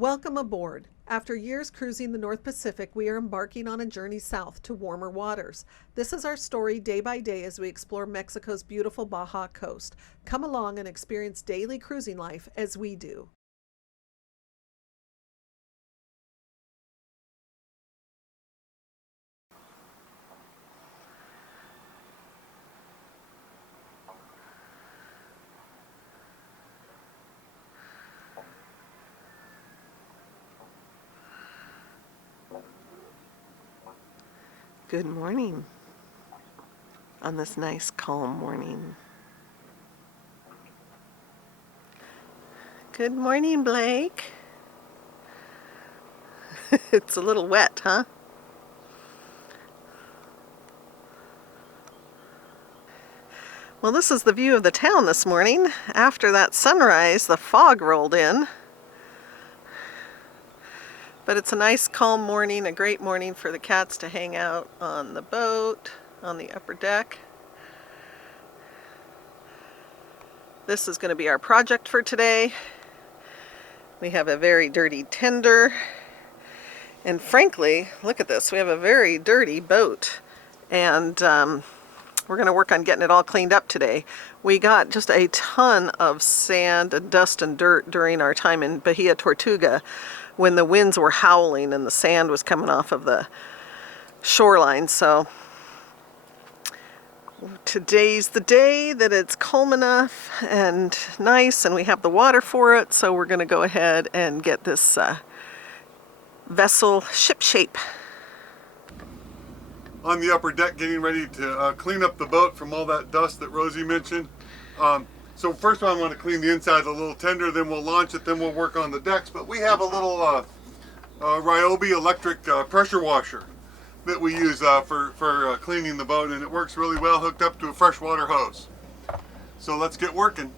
Welcome aboard. After years cruising the North Pacific, we are embarking on a journey south to warmer waters. This is our story day by day as we explore Mexico's beautiful Baja coast. Come along and experience daily cruising life as we do. Good morning on this nice calm morning. Good morning, Blake. It's a little wet, huh? Well, this is the view of the town this morning. After that sunrise, the fog rolled in. But it's a nice calm morning, a great morning for the cats to hang out on the boat, on the upper deck. This is going to be our project for today. We have a very dirty tender. And frankly, look at this, we have a very dirty boat. And we're going to work on getting it all cleaned up today. We got just a ton of sand and dust and dirt during our time in Bahia Tortuga, when the winds were howling and the sand was coming off of the shoreline. So today's the day that it's calm enough and nice and we have the water for it. So we're going to go ahead and get this vessel ship shape. On the upper deck, getting ready to clean up the boat from all that dust that Rosie mentioned. So first I want to clean the inside of the little tender, then we'll launch it, then we'll work on the decks. But we have a little Ryobi electric pressure washer that we use for cleaning the boat, and it works really well hooked up to a freshwater hose. So let's get working.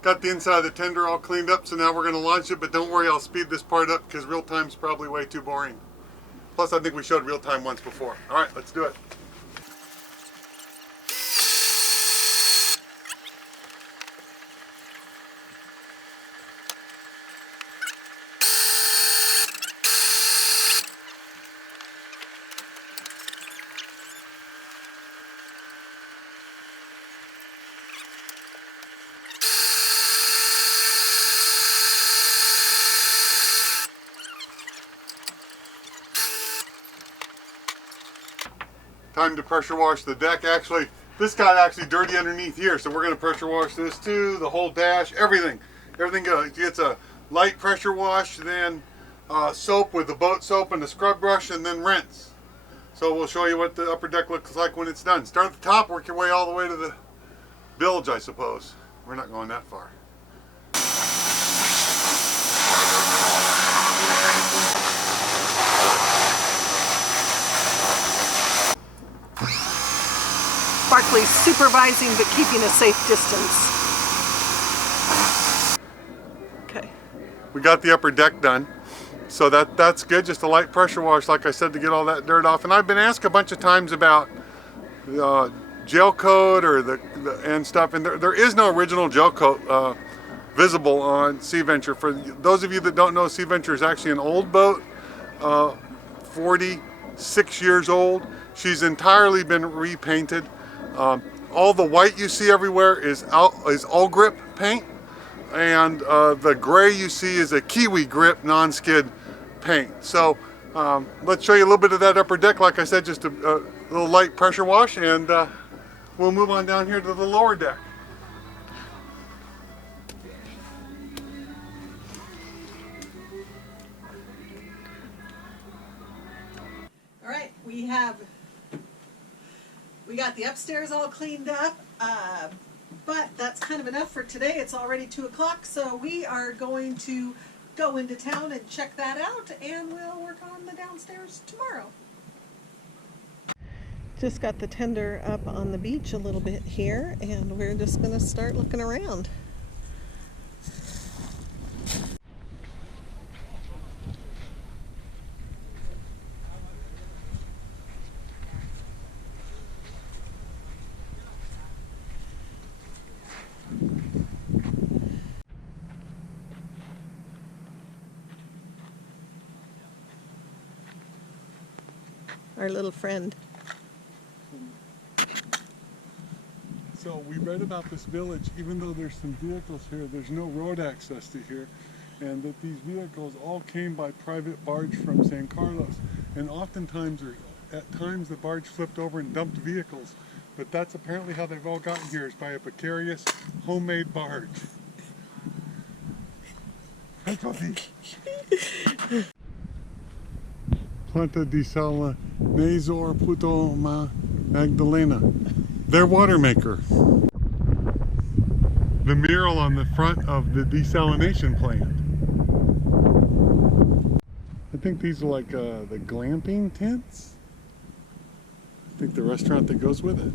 Got the inside of the tender all cleaned up, so now we're going to launch it, but don't worry, I'll speed this part up because real time's probably way too boring. Plus, I think we showed real time once before. All right, let's do it. Time to pressure wash the deck. Actually, this got actually dirty underneath here, so we're going to pressure wash this too, the whole dash, everything. Everything goes. It's a light pressure wash, then soap with the boat soap and the scrub brush, and then rinse. So we'll show you what the upper deck looks like when it's done. Start at the top, work your way all the way to the bilge, I suppose. We're not going that far. Barkley's supervising but keeping a safe distance. Okay. We got the upper deck done. So that's good, just a light pressure wash, like I said, to get all that dirt off. And I've been asked a bunch of times about gel coat or and stuff, and there is no original gel coat visible on Sea Venture. For those of you that don't know, Sea Venture is actually an old boat, 46 years old. She's entirely been repainted. All the white you see everywhere is all grip paint, and the gray you see is a Kiwi grip non-skid paint. So let's show you a little bit of that upper deck. Like I said, just a little light pressure wash, and we'll move on down here to the lower deck. All right, we got the upstairs all cleaned up, but that's kind of enough for today. It's already 2 o'clock, so we are going to go into town and check that out, and we'll work on the downstairs tomorrow. Just got the tender up on the beach a little bit here, and we're just going to start looking around. our little friend. So we read about this village, even though there's some vehicles here, there's no road access to here, and that these vehicles all came by private barge from San Carlos, and oftentimes, or at times, the barge flipped over and dumped vehicles, but that's apparently how they've all gotten here, is by a precarious homemade barge. Planta di Sala Nazor Puto Magdalena. Their water maker. The mural on the front of the desalination plant. I think these are like the glamping tents. I think the restaurant that goes with it.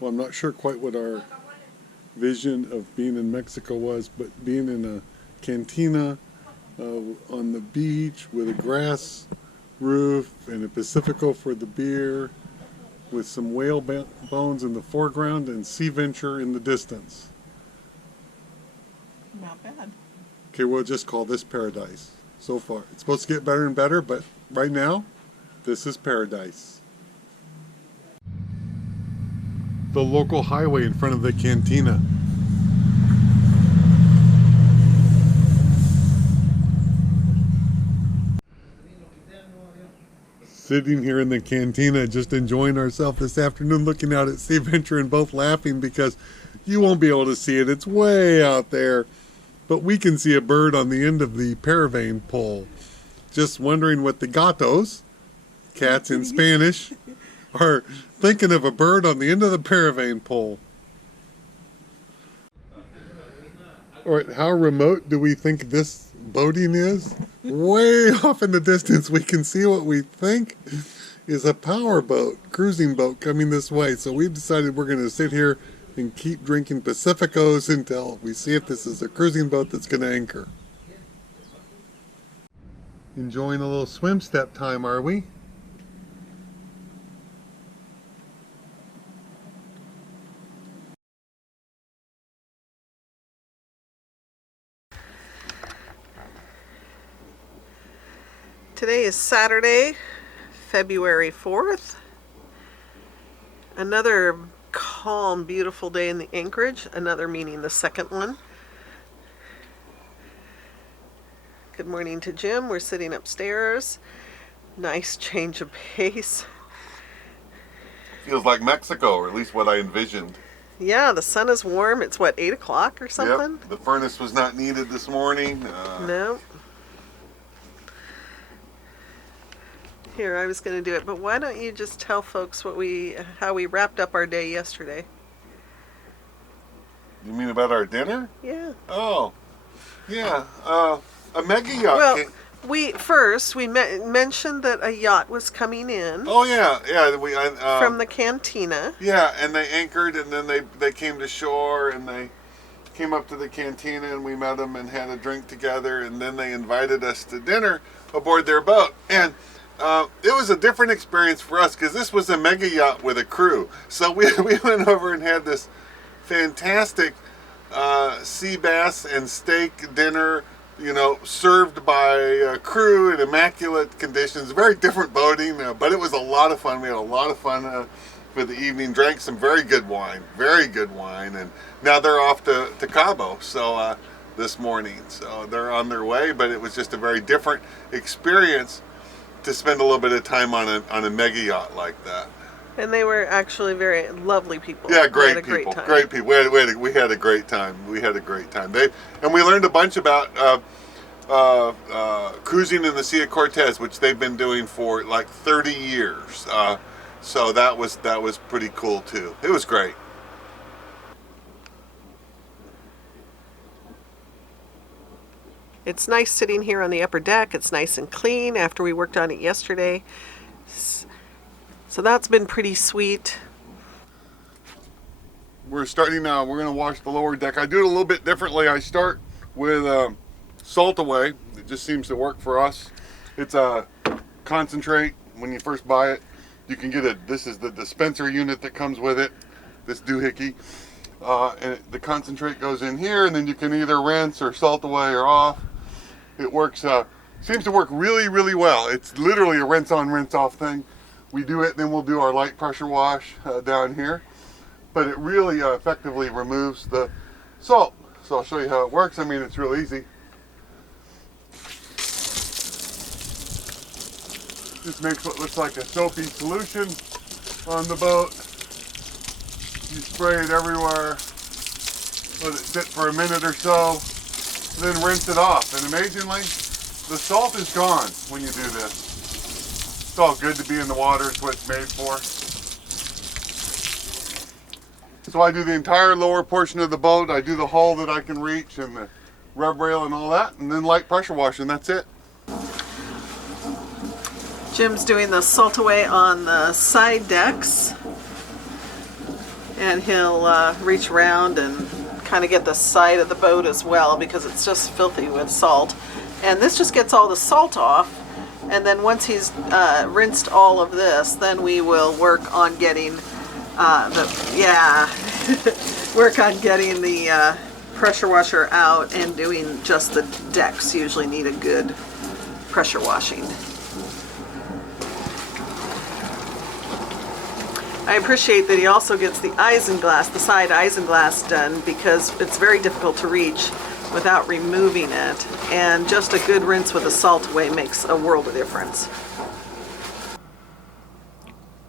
Well, I'm not sure quite what our vision of being in Mexico was, but being in a cantina on the beach with a grass roof and a Pacifico for the beer, with some whale bones in the foreground and sea venture in the distance. Not bad. Okay, we'll just call this paradise so far. It's supposed to get better and better, but right now, this is paradise. The local highway in front of the cantina. Sitting here in the cantina just enjoying ourselves this afternoon, looking out at Sea Venture and both laughing because you won't be able to see it. It's way out there. But we can see a bird on the end of the paravane pole. Just wondering what the gatos, cats in Spanish, are thinking of a bird on the end of the paravane pole. All right, how remote do we think this boating is? Way off in the distance, we can see what we think is a power boat, cruising boat coming this way. So we've decided we're going to sit here and keep drinking Pacificos until we see if this is a cruising boat that's going to anchor. Enjoying a little swim step time, are we? Today is Saturday, February 4th. Another calm, beautiful day in the anchorage. Another meaning the second one. Good morning to Jim. We're sitting upstairs. Nice change of pace. Feels like Mexico, or at least what I envisioned. Yeah, the sun is warm. It's what, 8 o'clock or something? Yep. The furnace was not needed this morning. No. Here, I was going to do it, but why don't you just tell folks how we wrapped up our day yesterday? You mean about our dinner? Yeah. Oh, yeah. A mega yacht. Well, we mentioned that a yacht was coming in. Oh yeah, from the cantina. Yeah, and they anchored, and then they came to shore, and they came up to the cantina, and we met them and had a drink together, and then they invited us to dinner aboard their boat, and it was a different experience for us because this was a mega yacht with a crew. So we went over and had this fantastic sea bass and steak dinner, served by a crew in immaculate conditions. Very different boating, but it was a lot of fun. We had a lot of fun for the evening. Drank some very good wine, and now they're off to Cabo. So this morning, so they're on their way. But it was just a very different experience to spend a little bit of time on a mega yacht like that. And they were actually very lovely people. Yeah, great people. Great time. We had a great time. We learned a bunch about cruising in the Sea of Cortez, which they've been doing for like 30 years. So that was pretty cool too. It was great. It's nice sitting here on the upper deck. It's nice and clean after we worked on it yesterday. So that's been pretty sweet. we're starting now. We're going to wash the lower deck. I do it a little bit differently. I start with salt away. It just seems to work for us. It's a concentrate. When you first buy it, you can get it. This is the dispenser unit that comes with it, this doohickey. And the concentrate goes in here, and then you can either rinse or salt away or off. It works, seems to work really, really well. It's literally a rinse on, rinse off thing. We do it, then we'll do our light pressure wash down here. But it really effectively removes the salt. So I'll show you how it works. I mean, it's real easy. Just makes what looks like a soapy solution on the boat. You spray it everywhere, let it sit for a minute or so, then rinse it off. And amazingly, the salt is gone when you do this. It's all good to be in the water, it's what it's made for. So I do the entire lower portion of the boat. I do the hull that I can reach and the rub rail and all that, and then light pressure wash, and that's it. Jim's doing the salt away on the side decks, and he'll reach around and kind of get the side of the boat as well because it's just filthy with salt. And this just gets all the salt off, and then once he's rinsed all of this, then we will work on getting work on getting the pressure washer out and doing just the decks. Usually need a good pressure washing. I appreciate that he also gets the isinglass, the side isinglass done, because it's very difficult to reach without removing it, and just a good rinse with a salt away makes a world of difference.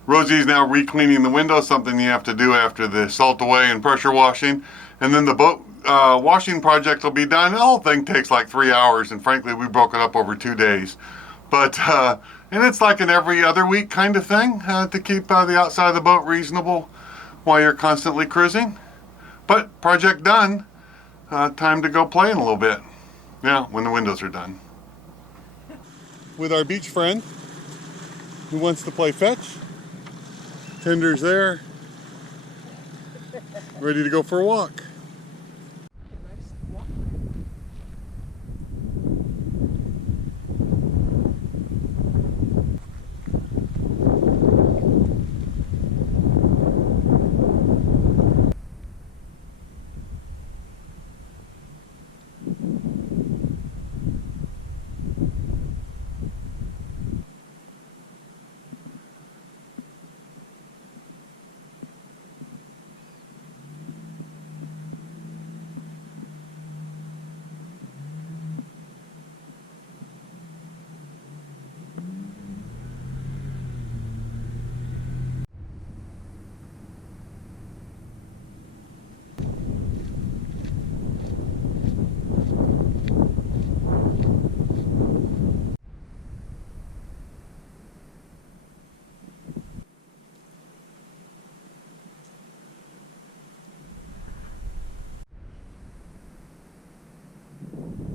Rosie's now re-cleaning the windows, something you have to do after the salt away and pressure washing. And then the boat washing project will be done. The whole thing takes like 3 hours, and frankly, we broke it up over 2 days. But, and it's like an every other week kind of thing to keep the outside of the boat reasonable while you're constantly cruising. But project done, time to go playing a little bit. Yeah, when the windows are done. With our beach friend who wants to play fetch. Tender's there, ready to go for a walk.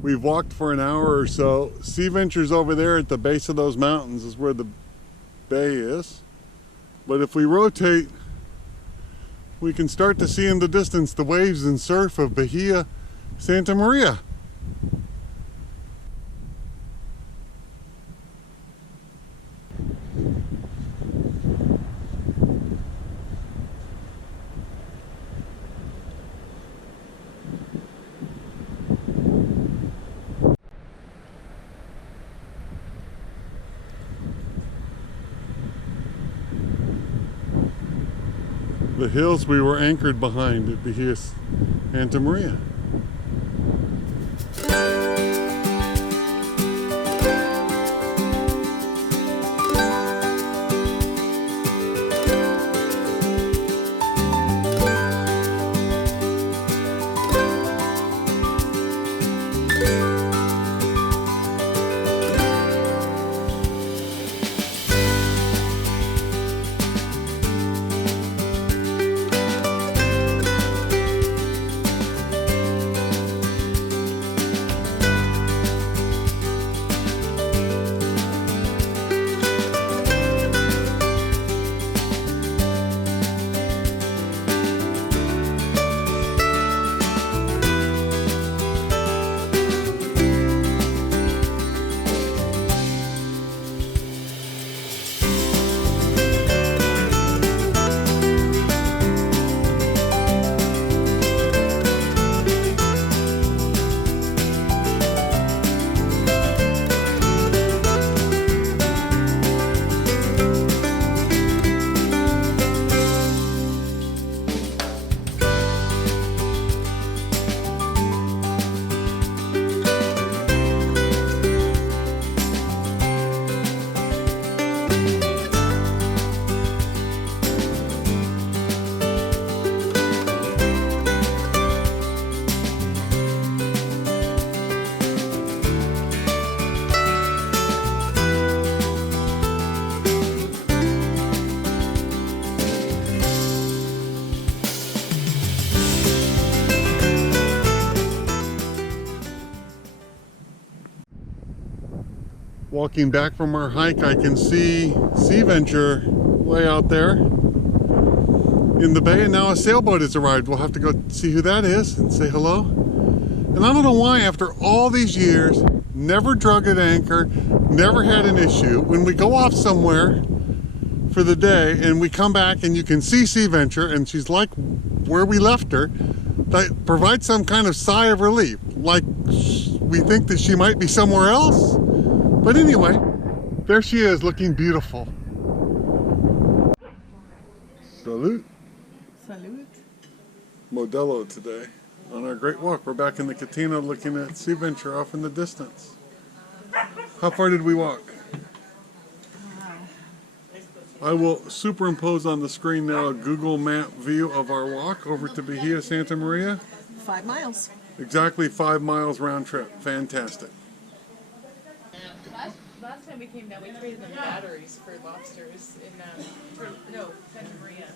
We've walked for an hour or so. Sea Venture's over there at the base of those mountains is where the bay is. But if we rotate, we can start to see in the distance the waves and surf of Bahia Santa Maria. The hills we were anchored behind at Bahia Santa Maria. Walking back from our hike, I can see Sea Venture way out there in the bay, and now a sailboat has arrived. We'll have to go see who that is and say hello. And I don't know why, after all these years, never drug at anchor, never had an issue. When we go off somewhere for the day and we come back and you can see Sea Venture and she's like where we left her, that provides some kind of sigh of relief. Like we think that she might be somewhere else. But anyway, there she is, looking beautiful. Salute. Salute. Modelo today. On our great walk, we're back in the Katina looking at Sea Venture off in the distance. How far did we walk? I will superimpose on the screen now a Google map view of our walk over to Bahia Santa Maria. 5 miles. Exactly 5 miles round trip. Fantastic. Last time we came down, we traded them batteries for lobsters in Santa Maria.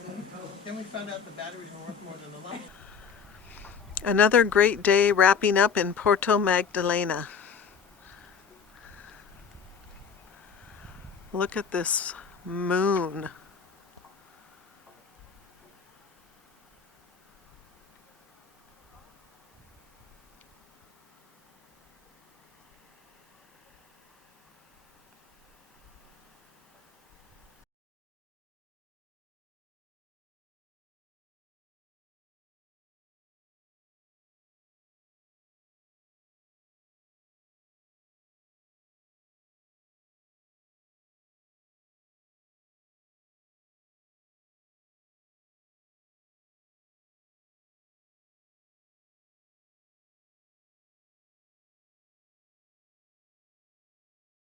Then we found out the batteries were worth more than the light. Another great day wrapping up in Puerto Magdalena. Look at this moon.